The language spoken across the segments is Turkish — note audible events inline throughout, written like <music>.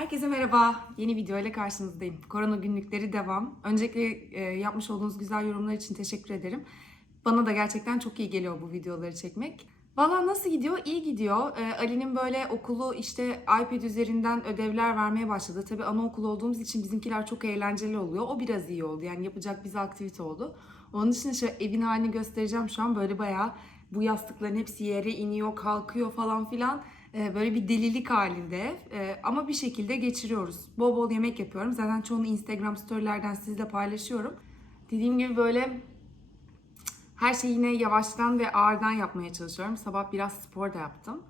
Herkese merhaba. Yeni video ile karşınızdayım. Korona günlükleri devam. Öncelikle e, yapmış olduğunuz güzel yorumlar için teşekkür ederim. Bana da gerçekten çok iyi geliyor bu videoları çekmek. Valla nasıl gidiyor? İyi gidiyor. Ee, Ali'nin böyle okulu işte iPad üzerinden ödevler vermeye başladı. Tabii anaokulu olduğumuz için bizimkiler çok eğlenceli oluyor. O biraz iyi oldu. Yani yapacak bize aktivite oldu. Onun dışında şöyle evin halini göstereceğim şu an. Böyle bayağı bu yastıkların hepsi yere iniyor, kalkıyor falan filan. Ee, böyle bir delilik halinde Ee, ama bir şekilde geçiriyoruz. Bol bol yemek yapıyorum. Zaten çoğunu Instagram storylerden sizle paylaşıyorum. Dediğim gibi böyle her şeyi yine yavaştan ve ağırdan yapmaya çalışıyorum. Sabah biraz spor da yaptım.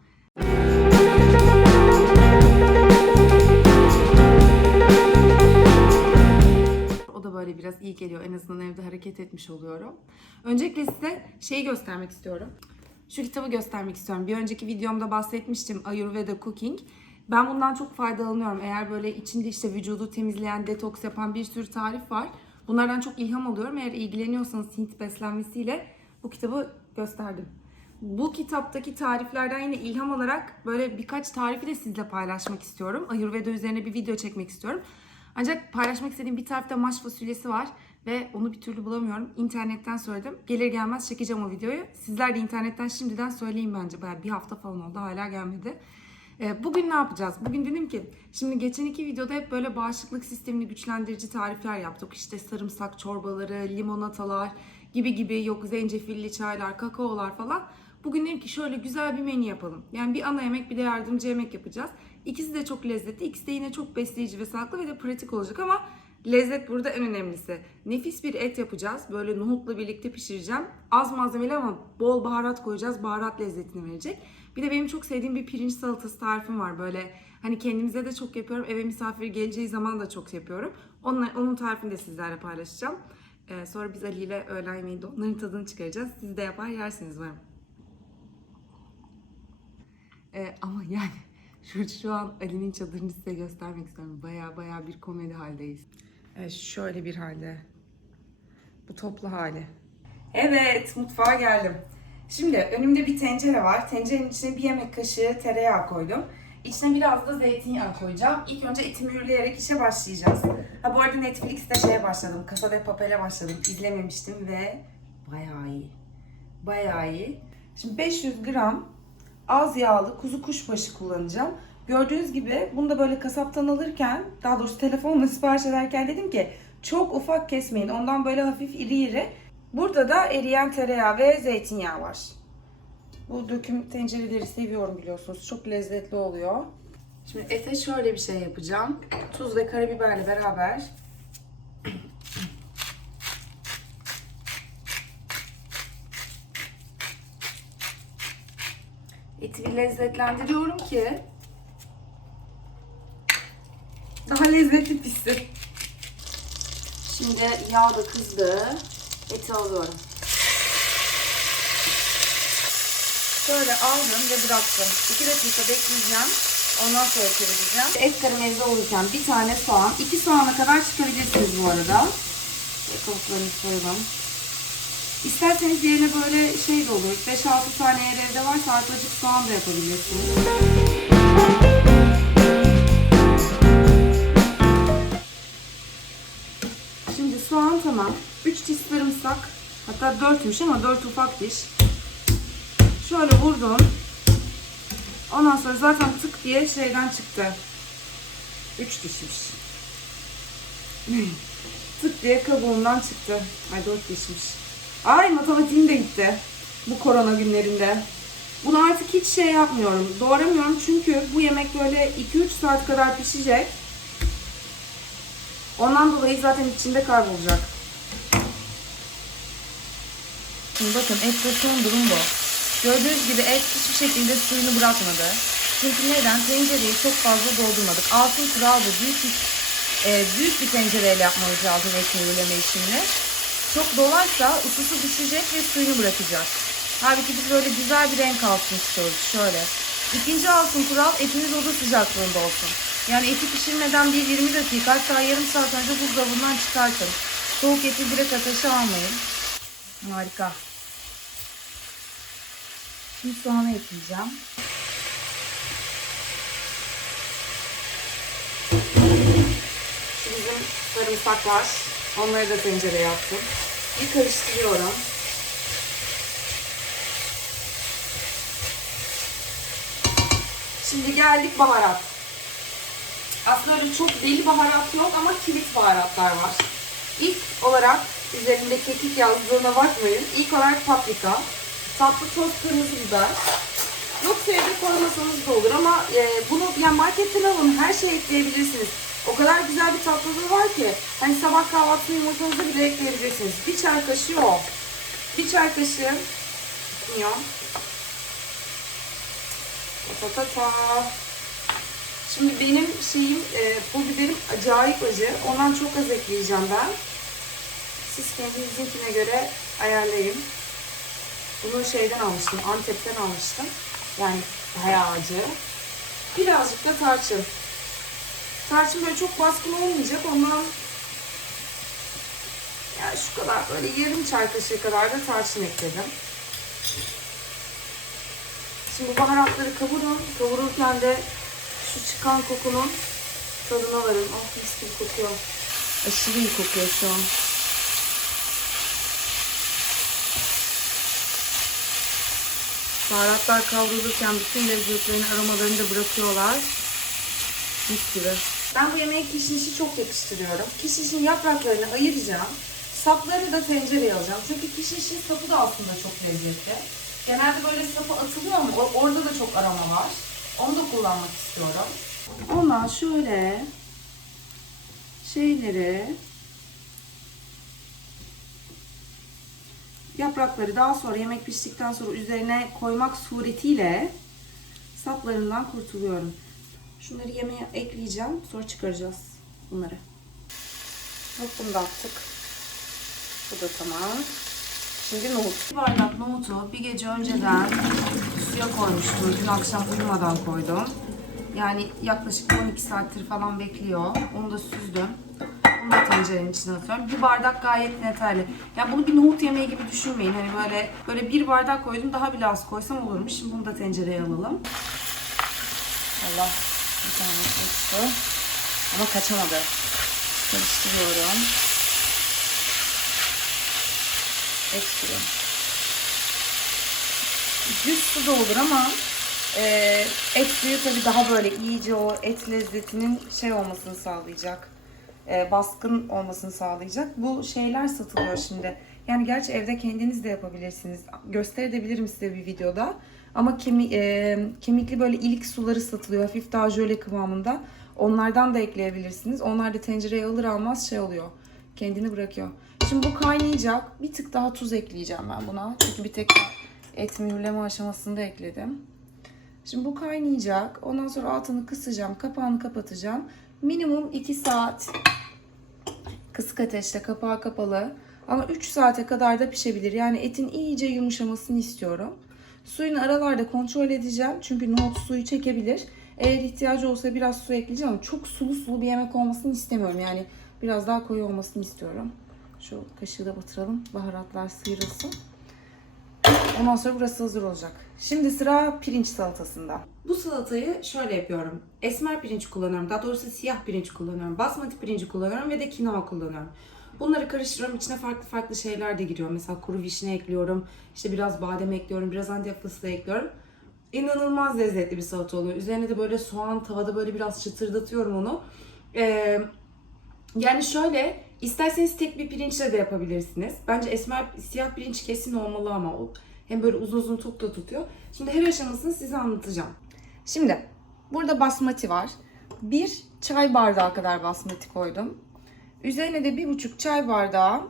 O da böyle biraz iyi geliyor. En azından evde hareket etmiş oluyorum. Öncelikle size şeyi göstermek istiyorum. Şu kitabı göstermek istiyorum. Bir önceki videomda bahsetmiştim Ayurveda Cooking. Ben bundan çok faydalanıyorum. Eğer böyle içinde işte vücudu temizleyen, detoks yapan bir sürü tarif var. Bunlardan çok ilham alıyorum. Eğer ilgileniyorsanız Hint beslenmesiyle bu kitabı gösterdim. Bu kitaptaki tariflerden yine ilham alarak böyle birkaç tarifi de sizle paylaşmak istiyorum. Ayurveda üzerine bir video çekmek istiyorum. Ancak paylaşmak istediğim bir tarifte maş fasulyesi var ve onu bir türlü bulamıyorum. İnternetten söyledim. Gelir gelmez çekeceğim o videoyu. Sizler de internetten şimdiden söyleyin bence. Bayağı bir hafta falan oldu hala gelmedi. Ee, Bugün ne yapacağız? Bugün dedim ki şimdi geçen iki videoda hep böyle bağışıklık sistemini güçlendirici tarifler yaptık. İşte sarımsak çorbaları, limonatalar gibi gibi yok zencefilli çaylar, kakaolar falan. Bugün dedim ki şöyle güzel bir menü yapalım. Yani bir ana yemek bir de yardımcı yemek yapacağız. İkisi de çok lezzetli. İkisi de yine çok besleyici ve sağlıklı ve de pratik olacak ama lezzet burada en önemlisi. Nefis bir et yapacağız. Böyle nohutla birlikte pişireceğim. Az malzemeli ama bol baharat koyacağız. Baharat lezzetini verecek. Bir de benim çok sevdiğim bir pirinç salatası tarifim var. Böyle hani kendimize de çok yapıyorum. Eve misafir geleceği zaman da çok yapıyorum. Onun, onun tarifini de sizlerle paylaşacağım. Ee, sonra biz Ali ile öğlen yemeğinde onların tadını çıkaracağız. Siz de yapar yersiniz umarım. Ee, ama yani <laughs> şu, şu an Ali'nin çadırını size göstermek istiyorum. Baya baya bir komedi haldeyiz. Evet şöyle bir halde. Bu toplu hali. Evet mutfağa geldim. Şimdi önümde bir tencere var. Tencerenin içine bir yemek kaşığı tereyağı koydum. İçine biraz da zeytinyağı koyacağım. İlk önce eti mühürleyerek işe başlayacağız. Ha bu arada Netflix'te şeye başladım. Kasa de Papel'e başladım. İzlememiştim ve bayağı iyi. Bayağı iyi. Şimdi 500 gram az yağlı kuzu kuşbaşı kullanacağım. Gördüğünüz gibi bunu da böyle kasaptan alırken, daha doğrusu telefonla <laughs> sipariş ederken dedim ki çok ufak kesmeyin. Ondan böyle hafif iri iri. Burada da eriyen tereyağı ve zeytinyağı var. Bu döküm tencereleri seviyorum biliyorsunuz. Çok lezzetli oluyor. Şimdi ete şöyle bir şey yapacağım. Tuz ve karabiberle beraber eti bir lezzetlendiriyorum ki daha lezzetli pişsin. Şimdi yağ da kızdı. Eti alıyorum. Şöyle aldım ve bıraktım. 2 dakika bekleyeceğim. Ondan sonra çevireceğim. Et karamelize olurken bir tane soğan. 2 soğana kadar çıkarabilirsiniz bu arada. Kabuklarını soyalım. İsterseniz yerine böyle şey de olur. 5-6 tane eğer evde varsa arpacık soğan da yapabilirsiniz. Soğan tamam. 3 diş sarımsak. Hatta 4'müş ama 4 ufak diş. Şöyle vurdum. Ondan sonra zaten tık diye şeyden çıktı. 3 dişmiş. <clears throat> tık diye kabuğundan çıktı. Ay 4 dişmiş. Ay matematiğim de gitti. Bu korona günlerinde. Bunu artık hiç şey yapmıyorum. Doğramıyorum çünkü bu yemek böyle 2-3 saat kadar pişecek. Ondan dolayı zaten içinde kaybolacak. Şimdi bakın ette son durum bu. Gördüğünüz gibi et hiçbir şekilde suyunu bırakmadı. Çünkü neden? Tencereyi çok fazla doldurmadık. Altın kuraldı. Büyük bir, e, büyük bir tencereyle yapmamız lazım et mühürleme işini. Çok dolarsa ısısı düşecek ve suyunu bırakacak. Halbuki biz böyle güzel bir renk alsın istiyoruz. Şöyle. İkinci altın kural etiniz oda sıcaklığında olsun. Yani eti pişirmeden bir 20 dakika hatta yarım saat önce buzdolabından çıkartın. Soğuk eti direkt ateşe almayın. Harika. Şimdi soğanı ekleyeceğim. sarımsaklar. Onları da tencereye attım. Bir karıştırıyorum. Şimdi geldik baharat. Aslında öyle çok deli baharat yok ama kilit baharatlar var. İlk olarak üzerinde kekik yazdığına bakmayın. İlk olarak paprika, tatlı toz kırmızı biber. Yoksa evde koymasanız da olur ama e, bunu yani marketten alın her şeyi ekleyebilirsiniz. O kadar güzel bir tatlılığı var ki hani sabah kahvaltı yumurtanıza bile ekleyebilirsiniz. Bir çay kaşığı o. Bir çay kaşığı kimyon. Ta ta ta. Şimdi benim şeyim, e, pul biberim acayip acı. Ondan çok az ekleyeceğim ben. Siz kendinizinkine göre ayarlayın. Bunu şeyden almıştım, Antep'ten almıştım. Yani bayağı acı. Birazcık da tarçın. Tarçın böyle çok baskın olmayacak. Ondan yani şu kadar böyle yarım çay kaşığı kadar da tarçın ekledim. Şimdi baharatları kavurun. Kavururken de şu çıkan kokunun tadına varın. Oh mis gibi kokuyor. Aşırı iyi kokuyor şu an. Baharatlar kavrulurken bütün lezzetlerini, aromalarını da bırakıyorlar. Mis gibi. Ben bu yemeğe kişnişi çok yakıştırıyorum. Kişnişin yapraklarını ayıracağım. Saplarını da tencereye alacağım. Çünkü kişnişin sapı da aslında çok lezzetli. Genelde böyle sapı atılıyor ama orada da çok aroma var. Onu da kullanmak istiyorum. Ondan şöyle şeyleri yaprakları daha sonra yemek piştikten sonra üzerine koymak suretiyle saplarından kurtuluyorum. Şunları yemeğe ekleyeceğim. Sonra çıkaracağız bunları. Bunu da attık. Bu da tamam. Şimdi nohut. Bir bardak nohutu bir gece önceden suya koymuştum. Dün akşam uyumadan koydum. Yani yaklaşık 12 saattir falan bekliyor. Onu da süzdüm. Da tencerenin içine atıyorum. Bir bardak gayet yeterli. Yani bunu bir nohut yemeği gibi düşünmeyin. Hani böyle böyle bir bardak koydum daha bile az koysam olurmuş. Şimdi bunu da tencereye alalım. Allah bir tane uçtu. Ama kaçamadı. Karıştırıyorum. Ekstra. Düz su da olur ama e, et suyu tabii daha böyle iyice o et lezzetinin şey olmasını sağlayacak. E, baskın olmasını sağlayacak. Bu şeyler satılıyor şimdi. Yani gerçi evde kendiniz de yapabilirsiniz. Gösterebilirim size bir videoda. Ama kemi, e, kemikli böyle ilik suları satılıyor. Hafif daha jöle kıvamında. Onlardan da ekleyebilirsiniz. Onlar da tencereye alır almaz şey oluyor. Kendini bırakıyor. Şimdi bu kaynayacak. Bir tık daha tuz ekleyeceğim ben buna. Çünkü bir tek et mühürleme aşamasında ekledim. Şimdi bu kaynayacak. Ondan sonra altını kısacağım. Kapağını kapatacağım. Minimum 2 saat kısık ateşte kapağı kapalı. Ama 3 saate kadar da pişebilir. Yani etin iyice yumuşamasını istiyorum. Suyunu aralarda kontrol edeceğim. Çünkü nohut suyu çekebilir. Eğer ihtiyacı olsa biraz su ekleyeceğim ama çok sulu sulu bir yemek olmasını istemiyorum. Yani biraz daha koyu olmasını istiyorum. Şu kaşığı da batıralım. Baharatlar sıyrılsın. Ondan sonra burası hazır olacak. Şimdi sıra pirinç salatasında. Bu salatayı şöyle yapıyorum. Esmer pirinç kullanıyorum. Daha doğrusu siyah pirinç kullanıyorum. Basmati pirinci kullanıyorum ve de kinoa kullanıyorum. Bunları karıştırıyorum. İçine farklı farklı şeyler de giriyor. Mesela kuru vişne ekliyorum. İşte biraz badem ekliyorum. Biraz antep fıstığı ekliyorum. İnanılmaz lezzetli bir salata oluyor. Üzerine de böyle soğan tavada böyle biraz çıtırdatıyorum onu. Ee, yani şöyle isterseniz tek bir pirinçle de yapabilirsiniz. Bence esmer siyah pirinç kesin olmalı ama o hem böyle uzun uzun tok da tutuyor. Şimdi her aşamasını size anlatacağım. Şimdi burada basmati var. Bir çay bardağı kadar basmati koydum. Üzerine de bir buçuk çay bardağı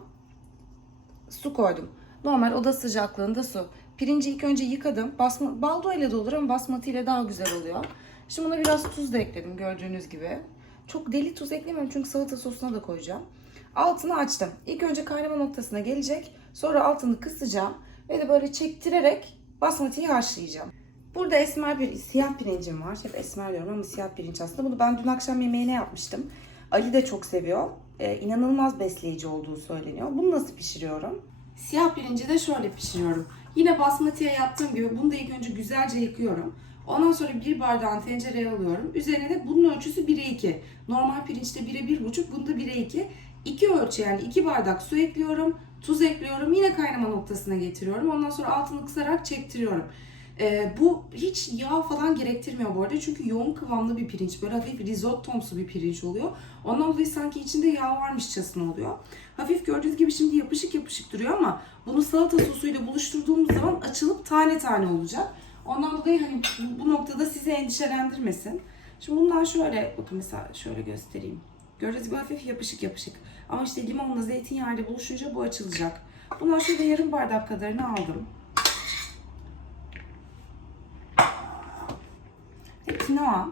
su koydum. Normal oda sıcaklığında su. Pirinci ilk önce yıkadım. Basma, baldo ile de olur ama basmati ile daha güzel oluyor. Şimdi buna biraz tuz da ekledim gördüğünüz gibi. Çok deli tuz eklemiyorum çünkü salata sosuna da koyacağım. Altını açtım. İlk önce kaynama noktasına gelecek. Sonra altını kısacağım. Ve de böyle çektirerek basmatiyi haşlayacağım. Burada esmer bir siyah pirincim var. Hep esmer diyorum ama siyah pirinç aslında. Bunu ben dün akşam yemeğine yapmıştım. Ali de çok seviyor. Ee, inanılmaz besleyici olduğu söyleniyor. Bunu nasıl pişiriyorum? Siyah pirinci de şöyle pişiriyorum. Yine basmatiye yaptığım gibi bunu da ilk önce güzelce yıkıyorum. Ondan sonra bir bardağın tencereye alıyorum. Üzerine de bunun ölçüsü 1'e 2. Normal pirinçte 1'e 1,5, bunda 1'e 2. 2 ölçü yani 2 bardak su ekliyorum. Tuz ekliyorum. Yine kaynama noktasına getiriyorum. Ondan sonra altını kısarak çektiriyorum. Ee, bu hiç yağ falan gerektirmiyor bu arada. Çünkü yoğun kıvamlı bir pirinç. Böyle hafif risottomsu bir pirinç oluyor. Ondan dolayı sanki içinde yağ varmışçasına oluyor. Hafif gördüğünüz gibi şimdi yapışık yapışık duruyor ama bunu salata sosuyla buluşturduğumuz zaman açılıp tane tane olacak. Ondan dolayı hani bu- noktada sizi endişelendirmesin. Şimdi bundan şöyle bakın mesela şöyle göstereyim. Gördüğünüz gibi hafif yapışık yapışık. Ama işte limonla zeytinyağıyla buluşunca bu açılacak. Bundan şöyle yarım bardak kadarını aldım. Ve kinoa.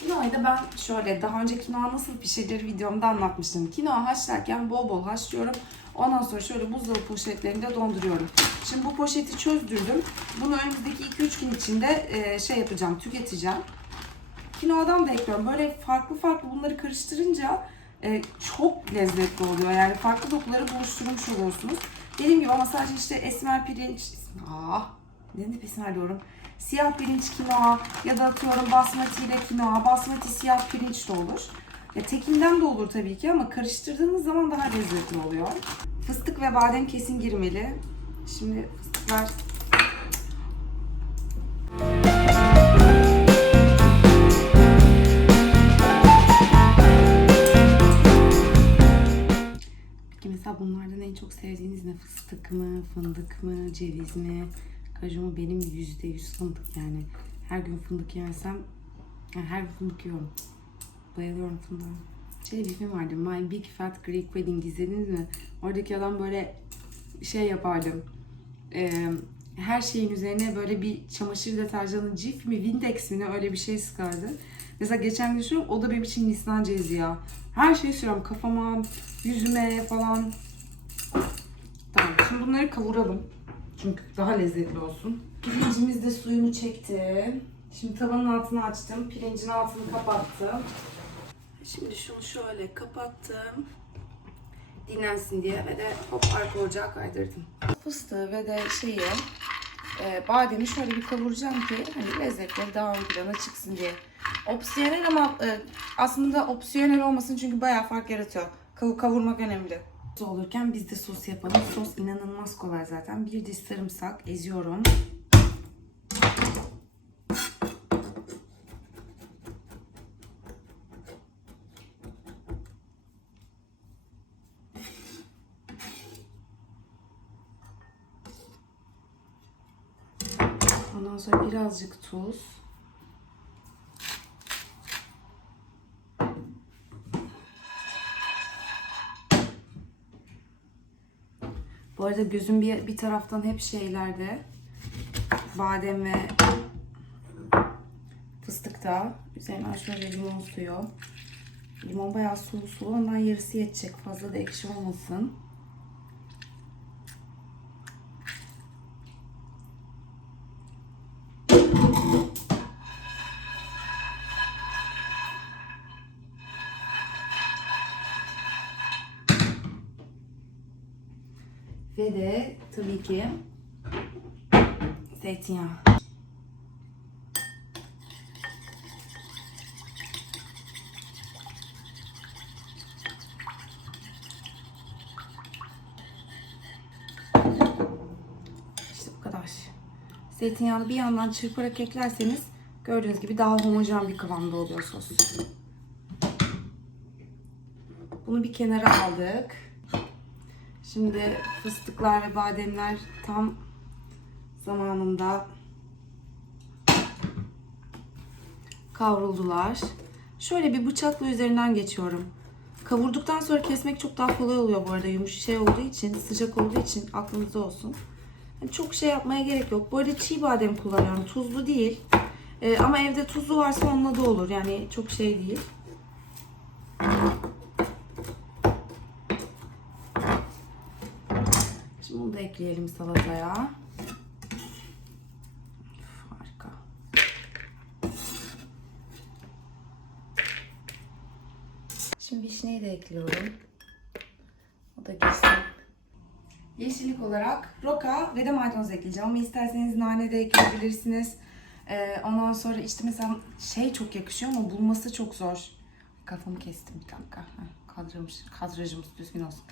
Kinoayı da ben şöyle daha önce kinoa nasıl pişirilir videomda anlatmıştım. Kinoa haşlarken bol bol haşlıyorum. Ondan sonra şöyle buzdolabı poşetlerinde donduruyorum. Şimdi bu poşeti çözdürdüm. Bunu önümüzdeki 2-3 gün içinde şey yapacağım, tüketeceğim. Kinoadan da ekliyorum. Böyle farklı farklı bunları karıştırınca e, çok lezzetli oluyor. Yani farklı dokuları buluşturmuş oluyorsunuz. Dediğim gibi ama sadece işte esmer pirinç, ah ne de esmer diyorum. Siyah pirinç kinoa ya da atıyorum basmati ile kinoa, basmati siyah pirinç de olur. Ya tekinden de olur tabii ki ama karıştırdığınız zaman daha lezzetli oluyor. Fıstık ve badem kesin girmeli. Şimdi fıstıklar Peki mesela bunlardan en çok sevdiğiniz ne? Fıstık mı, fındık mı, ceviz mi, kaju mu? Benim yüzde yüz fındık yani. Her gün fındık yersem, yani her gün fındık yiyorum. Bayılıyorum fındığa. Şey bir film vardı, My Big Fat Greek Wedding izlediniz mi? Oradaki adam böyle şey yapardı. Ee, her şeyin üzerine böyle bir çamaşır deterjanı Cif mi, Windex mi ne öyle bir şey sıkardı. Mesela geçen gün düşünüyorum, o da benim için Nisan cezi ya. Her şeyi sürüyorum kafama, yüzüme falan. Tamam şimdi bunları kavuralım. Çünkü daha lezzetli olsun. Pirincimiz de suyunu çekti. Şimdi tavanın altını açtım. Pirincin altını kapattım. Şimdi şunu şöyle kapattım. Dinlensin diye ve de hop arka ocağa kaydırdım. Fıstığı ve de şeyi e, bademi şöyle bir kavuracağım ki hani lezzetleri daha ön plana çıksın diye. Opsiyonel ama e, aslında opsiyonel olmasın çünkü bayağı fark yaratıyor. Kav- kavurmak önemli. Sos olurken biz de sos yapalım. Sos inanılmaz kolay zaten. Bir diş sarımsak eziyorum. Ondan sonra birazcık tuz. Bu arada gözüm bir, bir taraftan hep şeylerde. Badem ve fıstıkta. Üzerine şöyle limon suyu. Limon bayağı sulu sulu. Ondan yarısı yetecek. Fazla da ekşi olmasın. Ve de tabii ki zeytinyağı. İşte bu kadar. Zeytinyağını bir yandan çırparak eklerseniz gördüğünüz gibi daha homojen bir kıvamda oluyor sos. Bunu bir kenara aldık. Şimdi fıstıklar ve bademler tam zamanında kavruldular. Şöyle bir bıçakla üzerinden geçiyorum. Kavurduktan sonra kesmek çok daha kolay oluyor bu arada. Yumuş şey olduğu için, sıcak olduğu için aklınızda olsun. Yani çok şey yapmaya gerek yok. Bu arada çiğ badem kullanıyorum. Tuzlu değil. Ee, ama evde tuzlu varsa onunla da olur. Yani çok şey değil. Şimdi bunu da ekleyelim salataya. Harika. Şimdi vişneyi de ekliyorum. O da geçsin. Yeşillik olarak roka ve de maydanoz ekleyeceğim. Ama isterseniz nane de ekleyebilirsiniz. Ee, ondan sonra işte mesela şey çok yakışıyor ama bulması çok zor. Kafamı kestim bir dakika. Heh, kadrajımız, kadrajımız düzgün olsun.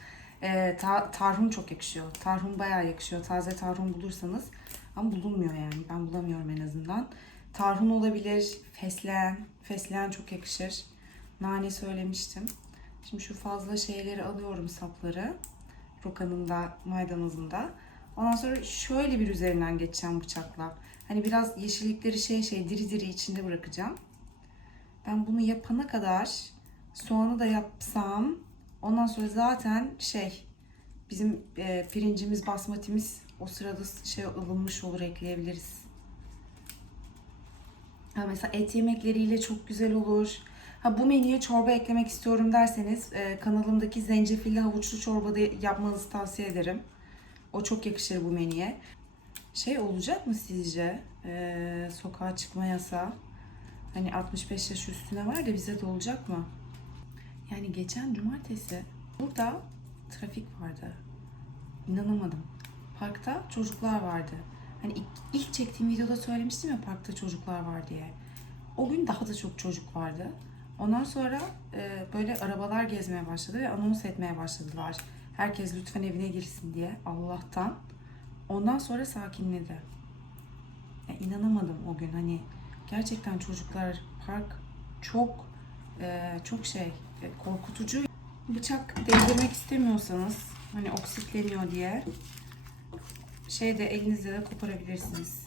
Ee, ta- tarhun çok yakışıyor. Tarhun bayağı yakışıyor. Taze tarhun bulursanız. Ama bulunmuyor yani. Ben bulamıyorum en azından. Tarhun olabilir. Fesleğen. Fesleğen çok yakışır. Nane söylemiştim. Şimdi şu fazla şeyleri alıyorum sapları. Rokanın da maydanozun da. Ondan sonra şöyle bir üzerinden geçeceğim bıçakla. Hani biraz yeşillikleri şey şey diri diri içinde bırakacağım. Ben bunu yapana kadar soğanı da yapsam ondan sonra zaten şey bizim e, pirincimiz basmatimiz o sırada şey ılınmış olur ekleyebiliriz. Ha, mesela et yemekleriyle çok güzel olur. Ha bu menüye çorba eklemek istiyorum derseniz e, kanalımdaki zencefilli havuçlu çorba da yapmanızı tavsiye ederim. O çok yakışır bu menüye. Şey olacak mı sizce? E, sokağa çıkma yasağı. Hani 65 yaş üstüne var da bize de olacak mı? Yani geçen cumartesi burada trafik vardı. İnanamadım. Parkta çocuklar vardı. Hani ilk, ilk çektiğim videoda söylemiştim ya parkta çocuklar var diye. O gün daha da çok çocuk vardı. Ondan sonra e, böyle arabalar gezmeye başladı ve anons etmeye başladılar. Herkes lütfen evine girsin diye Allah'tan. Ondan sonra sakinledi. Ya inanamadım o gün hani gerçekten çocuklar park çok e, çok şey korkutucu. Bıçak değdirmek istemiyorsanız hani oksitleniyor diye şeyde elinizle de koparabilirsiniz.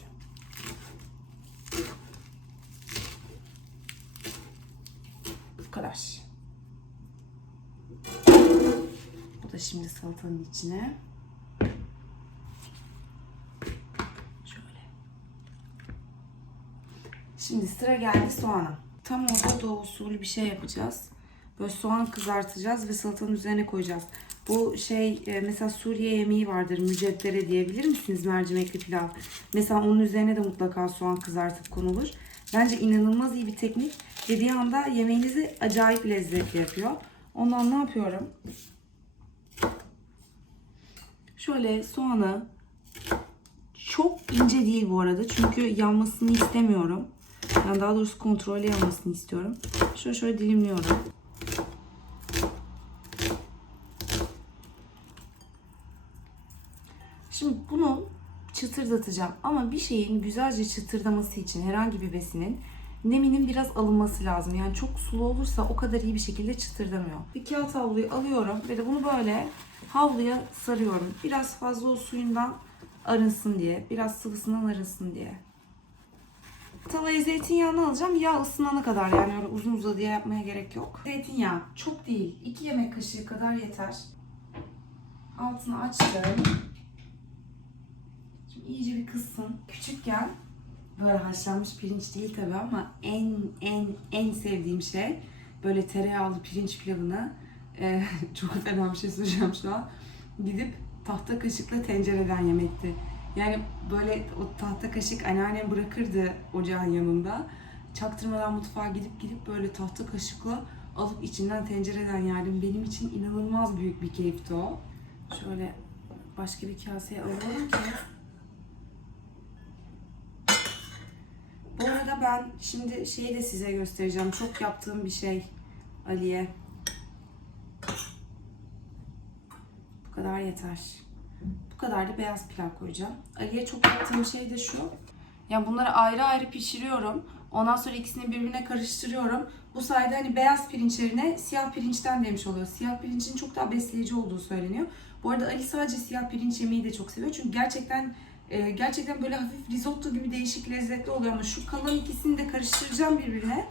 Bu kadar. Bu da şimdi salatanın içine. Şöyle. Şimdi sıra geldi soğana. Tam Orta Doğu usulü bir şey yapacağız. Böyle soğan kızartacağız ve salatanın üzerine koyacağız. Bu şey e, mesela Suriye yemeği vardır müceddere diyebilir misiniz mercimekli pilav. Mesela onun üzerine de mutlaka soğan kızartıp konulur. Bence inanılmaz iyi bir teknik ve anda yemeğinizi acayip lezzetli yapıyor. Ondan ne yapıyorum? Şöyle soğanı çok ince değil bu arada çünkü yanmasını istemiyorum. Yani daha doğrusu kontrollü yanmasını istiyorum. Şöyle şöyle dilimliyorum. Şimdi bunu çıtırdatacağım ama bir şeyin güzelce çıtırdaması için herhangi bir besinin neminin biraz alınması lazım. Yani çok sulu olursa o kadar iyi bir şekilde çıtırdamıyor. Bir kağıt havluyu alıyorum ve de bunu böyle havluya sarıyorum. Biraz fazla o suyundan arınsın diye, biraz sıvısından arınsın diye. Tavaya zeytinyağını alacağım. Yağ ısınana kadar yani öyle uzun uzadıya yapmaya gerek yok. Zeytinyağı çok değil. 2 yemek kaşığı kadar yeter. Altını açtım. İyice bir kızsın. Küçükken böyle haşlanmış pirinç değil tabii ama en en en sevdiğim şey böyle tereyağlı pirinç pilavını e, <laughs> çok fena bir şey söyleyeceğim şu an. Gidip tahta kaşıkla tencereden yemekti. Yani böyle o tahta kaşık anneannem bırakırdı ocağın yanında. Çaktırmadan mutfağa gidip gidip böyle tahta kaşıkla alıp içinden tencereden yerdim. Benim için inanılmaz büyük bir keyifti o. Şöyle başka bir kaseye alıyorum ki. Bu arada ben şimdi şeyi de size göstereceğim. Çok yaptığım bir şey Ali'ye. Bu kadar yeter. Bu kadar da beyaz pilav koyacağım. Ali'ye çok yaptığım şey de şu. Yani bunları ayrı ayrı pişiriyorum. Ondan sonra ikisini birbirine karıştırıyorum. Bu sayede hani beyaz pirinç yerine siyah pirinçten demiş oluyor. Siyah pirincin çok daha besleyici olduğu söyleniyor. Bu arada Ali sadece siyah pirinç yemeği de çok seviyor. Çünkü gerçekten e, gerçekten böyle hafif risotto gibi değişik lezzetli oluyor ama şu kalan ikisini de karıştıracağım birbirine.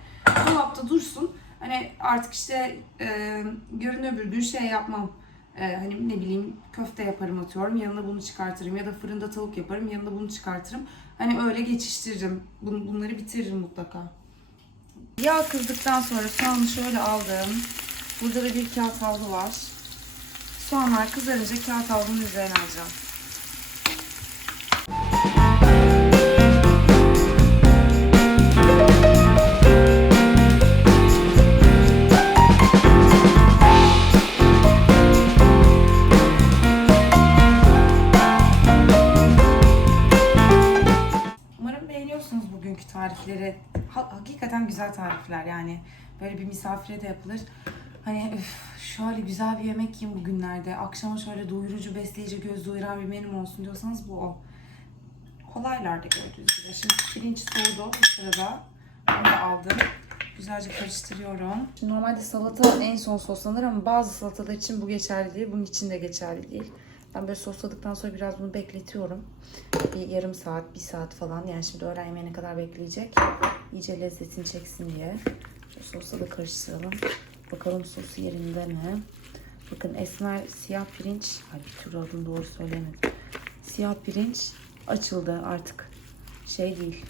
Dolapta dursun. Hani artık işte e, görün öbür gün şey yapmam. E, hani ne bileyim köfte yaparım atıyorum. Yanına bunu çıkartırım ya da fırında tavuk yaparım. Yanına bunu çıkartırım. Hani öyle geçiştiririm. Bun, bunları bitiririm mutlaka. Yağ kızdıktan sonra soğanı şöyle aldım. Burada da bir kağıt havlu var. Soğanlar kızarınca kağıt havlunun üzerine alacağım. Ha- hakikaten güzel tarifler yani. Böyle bir misafire de yapılır. Hani üf, şöyle güzel bir yemek yiyin bugünlerde. Akşama şöyle doyurucu, besleyici, göz doyuran bir menüm olsun diyorsanız bu o. Kolaylar da gördüğünüz gibi. Şimdi pirinç soğudu bu sırada. Onu da aldım. Güzelce karıştırıyorum. Şimdi normalde salata en son soslanır ama bazı salatalar için bu geçerli değil. Bunun için de geçerli değil. Ben böyle sosladıktan sonra biraz bunu bekletiyorum. Bir yarım saat, bir saat falan. Yani şimdi öğlen yemeğine kadar bekleyecek. İyice lezzetini çeksin diye. Sosla da karıştıralım. Bakalım sosu yerinde mi? Bakın esmer siyah pirinç. Ay bir türlü adını doğru söyleyemedim. Siyah pirinç açıldı artık. Şey değil.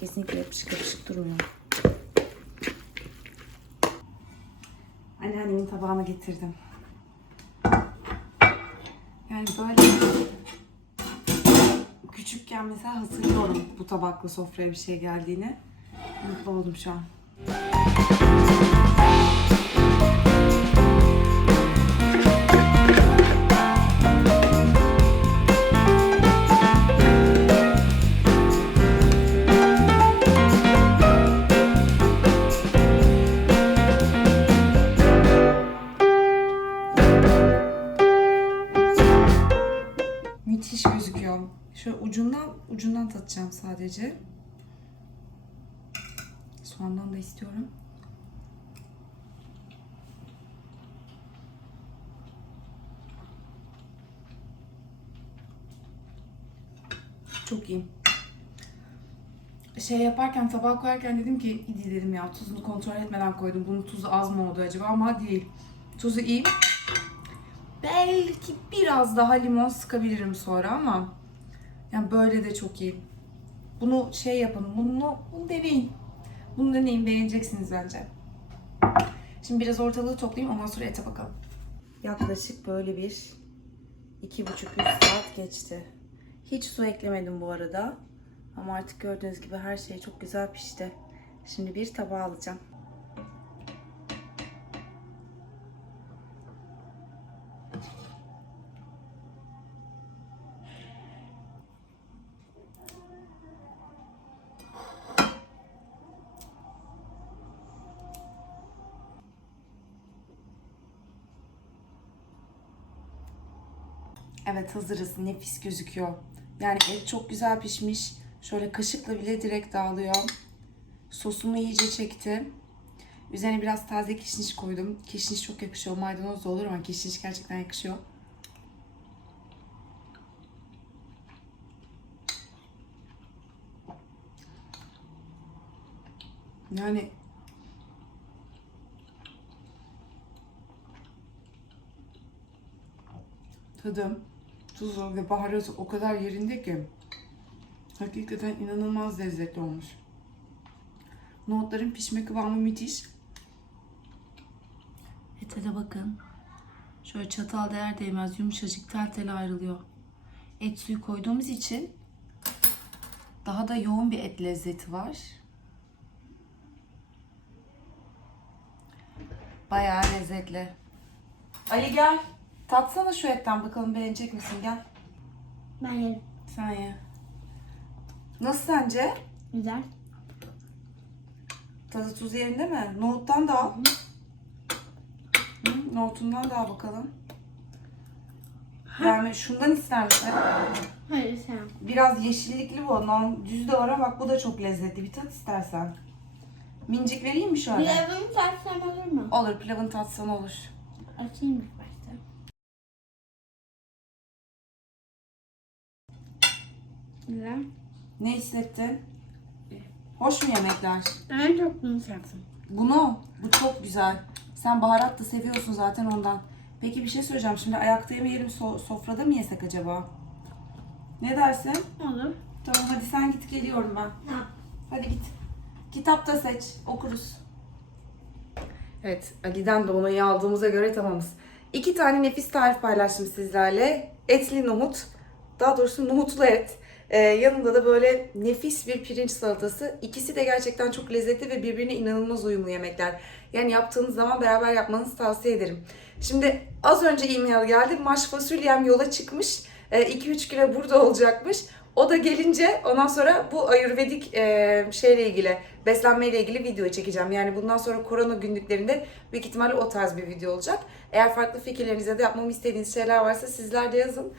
Kesinlikle yapışık yapışık durmuyor. Anneannemin tabağına getirdim. Yani böyle küçükken mesela hatırlıyorum bu tabakla sofraya bir şey geldiğini. Mutlu oldum şu an. Tatacağım sadece. Soğandan da istiyorum. Çok iyi. Şey yaparken tabağa koyarken dedim ki iyi dedim ya tuzunu kontrol etmeden koydum. Bunun tuzu az mı oldu acaba ama değil. Tuzu iyi. Belki biraz daha limon sıkabilirim sonra ama yani böyle de çok iyi. Bunu şey yapın, bunu, bunu deneyin. Bunu deneyin, beğeneceksiniz bence. Şimdi biraz ortalığı toplayayım, ondan sonra ete bakalım. Yaklaşık böyle bir iki buçuk üç saat geçti. Hiç su eklemedim bu arada. Ama artık gördüğünüz gibi her şey çok güzel pişti. Şimdi bir tabağa alacağım. Evet hazırız. Nefis gözüküyor. Yani et çok güzel pişmiş. Şöyle kaşıkla bile direkt dağılıyor. Sosumu iyice çekti. Üzerine biraz taze kişniş koydum. Kişniş çok yakışıyor. Maydanoz da olur ama kişniş gerçekten yakışıyor. Yani tadım, tuzu ve baharatı o kadar yerinde ki hakikaten inanılmaz lezzetli olmuş. Nohutların pişme kıvamı müthiş. Ete de bakın. Şöyle çatal değer değmez yumuşacık tel tel ayrılıyor. Et suyu koyduğumuz için daha da yoğun bir et lezzeti var. Bayağı lezzetli. Ali gel. Tatsana şu etten bakalım beğenecek misin gel. Ben yerim. Sen ye. Nasıl sence? Güzel. Tadı tuzu yerinde mi? Nohuttan da al. Hı, nohutundan da al bakalım. Yani şundan ister misin? Hayır sen. Biraz yeşillikli bu. Non, düz de var ama bak bu da çok lezzetli. Bir tat istersen. Mincik vereyim mi şöyle? Pilavımı tatsam olur mu? Olur pilavın tatsan olur. Açayım ilk Güzel. Ne hissettin? Hoş mu yemekler? Ben çok bunu sevdim. Bunu, bu çok güzel. Sen baharat da seviyorsun zaten ondan. Peki bir şey söyleyeceğim. Şimdi ayakta yemeyelim, so- sofrada mı yesek acaba? Ne dersin? Olur. Tamam hadi sen git geliyorum ben. Ha. Hadi git. Kitap da seç, okuruz. Evet, Ali'den de onayı aldığımıza göre tamamız. İki tane nefis tarif paylaştım sizlerle. Etli nohut, daha doğrusu nohutlu et. Ee, yanında da böyle nefis bir pirinç salatası. İkisi de gerçekten çok lezzetli ve birbirine inanılmaz uyumlu yemekler. Yani yaptığınız zaman beraber yapmanızı tavsiye ederim. Şimdi az önce e-mail geldi. Maş fasulyem yola çıkmış. 2-3 güne burada olacakmış. O da gelince ondan sonra bu ayurvedik e, şeyle ilgili, beslenmeyle ilgili video çekeceğim. Yani bundan sonra korona günlüklerinde büyük ihtimalle o tarz bir video olacak. Eğer farklı fikirlerinize de yapmamı istediğiniz şeyler varsa sizler de yazın.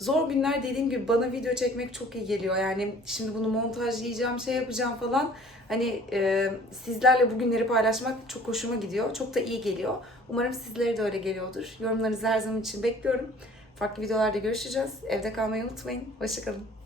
Zor günler dediğim gibi bana video çekmek çok iyi geliyor. Yani şimdi bunu montajlayacağım, şey yapacağım falan. Hani e, sizlerle bu günleri paylaşmak çok hoşuma gidiyor. Çok da iyi geliyor. Umarım sizlere de öyle geliyordur. Yorumlarınızı her zaman için bekliyorum. Farklı videolarda görüşeceğiz. Evde kalmayı unutmayın. Hoşçakalın.